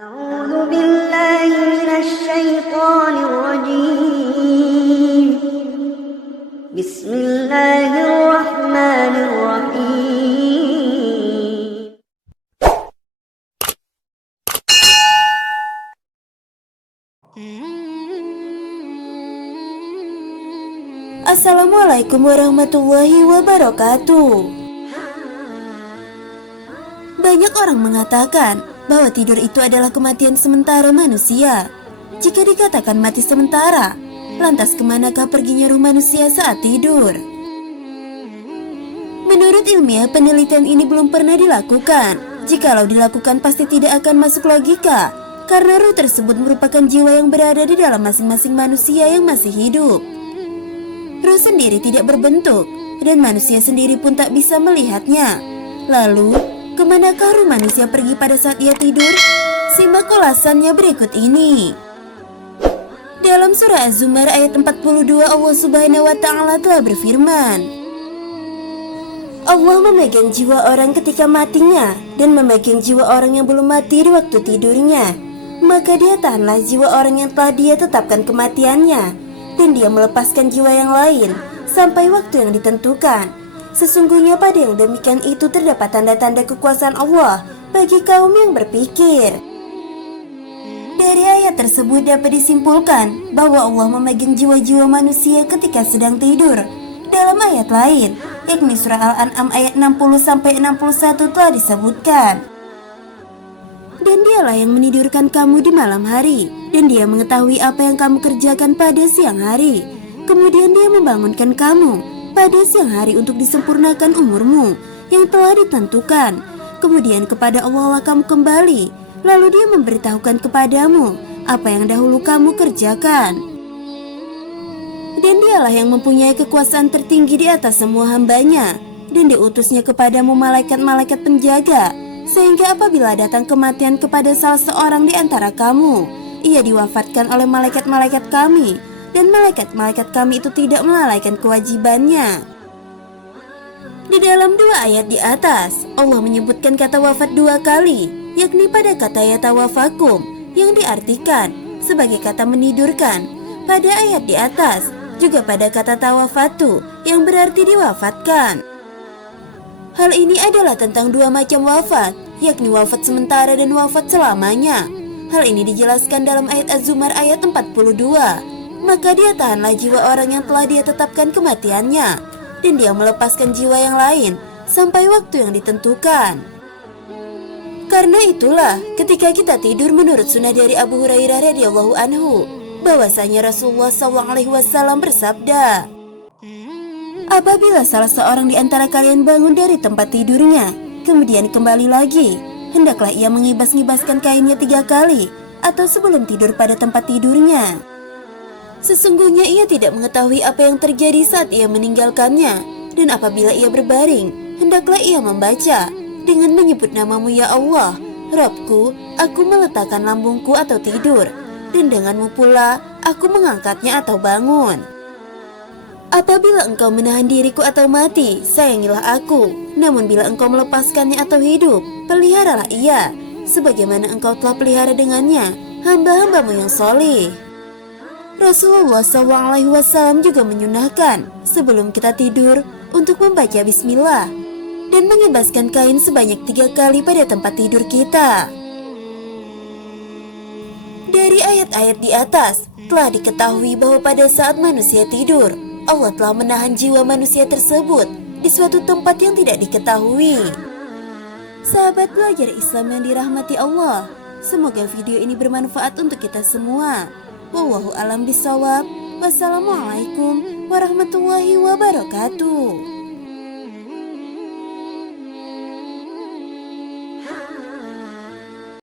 أعوذ بالله من الشيطان الرجيم بسم الله الرحمن الرحيم Assalamualaikum warahmatullahi wabarakatuh. Banyak orang mengatakan bahwa tidur itu adalah kematian sementara manusia. Jika dikatakan mati sementara, lantas kemanakah perginya ruh manusia saat tidur? Menurut ilmiah, penelitian ini belum pernah dilakukan. Jikalau dilakukan pasti tidak akan masuk logika, karena ruh tersebut merupakan jiwa yang berada di dalam masing-masing manusia yang masih hidup. Ruh sendiri tidak berbentuk, dan manusia sendiri pun tak bisa melihatnya. Lalu, kemanakah ruh manusia pergi pada saat ia tidur? Simak ulasannya berikut ini. Dalam surah Az-Zumar ayat 42, Allah Subhanahu wa Ta'ala telah berfirman, Allah memegang jiwa orang ketika matinya dan memegang jiwa orang yang belum mati di waktu tidurnya. Maka dia tahanlah jiwa orang yang telah dia tetapkan kematiannya, dan dia melepaskan jiwa yang lain sampai waktu yang ditentukan. Sesungguhnya pada yang demikian itu terdapat tanda-tanda kekuasaan Allah bagi kaum yang berpikir. Dari ayat tersebut dapat disimpulkan bahwa Allah memegang jiwa-jiwa manusia ketika sedang tidur. Dalam ayat lain, yakni surah Al-An'am ayat 60-61 telah disebutkan, dan dialah yang menidurkan kamu di malam hari, dan dia mengetahui apa yang kamu kerjakan pada siang hari. Kemudian dia membangunkan kamu pada siang hari untuk disempurnakan umurmu yang telah ditentukan. Kemudian kepada Allah lah kamu kembali, lalu dia memberitahukan kepadamu apa yang dahulu kamu kerjakan. Dan dialah yang mempunyai kekuasaan tertinggi di atas semua hambanya, dan diutusnya kepadamu malaikat-malaikat penjaga, sehingga apabila datang kematian kepada salah seorang di antara kamu, ia diwafatkan oleh malaikat-malaikat kami, dan malaikat-malaikat kami itu tidak melalaikan kewajibannya. Di dalam dua ayat di atas, Allah menyebutkan kata wafat dua kali, yakni pada kata yatawafakum yang diartikan sebagai kata menidurkan pada ayat di atas, juga pada kata tawafatu yang berarti diwafatkan. Hal ini adalah tentang dua macam wafat, yakni wafat sementara dan wafat selamanya. Hal ini dijelaskan dalam ayat Az-Zumar ayat 42. Maka dia tahanlah jiwa orang yang telah dia tetapkan kematiannya, dan dia melepaskan jiwa yang lain sampai waktu yang ditentukan. Karena itulah, ketika kita tidur menurut sunnah dari Abu Hurairah radhiyallahu anhu, bahwasanya Rasulullah SAW bersabda, apabila salah seorang di antara kalian bangun dari tempat tidurnya, kemudian kembali lagi, hendaklah ia mengibas-ngibaskan kainnya 3 kali, atau sebelum tidur pada tempat tidurnya. Sesungguhnya ia tidak mengetahui apa yang terjadi saat ia meninggalkannya, dan apabila ia berbaring, hendaklah ia membaca dengan menyebut namamu ya Allah, Rabbku, aku meletakkan lambungku atau tidur, dan denganmu pula aku mengangkatnya atau bangun. Apabila engkau menahan diriku atau mati, sayangilah aku. Namun bila engkau melepaskannya atau hidup, peliharalah ia, sebagaimana engkau telah pelihara dengannya hamba-hambamu yang soleh. Rasulullah SAW juga menyunahkan sebelum kita tidur untuk membaca bismillah dan mengibaskan kain sebanyak 3 kali pada tempat tidur kita. Dari ayat-ayat di atas telah diketahui bahwa pada saat manusia tidur, Allah telah menahan jiwa manusia tersebut di suatu tempat yang tidak diketahui. Sahabat belajar Islam yang dirahmati Allah, semoga video ini bermanfaat untuk kita semua. Wallahu a'lam bishawab. Wassalamualaikum warahmatullahi wabarakatuh.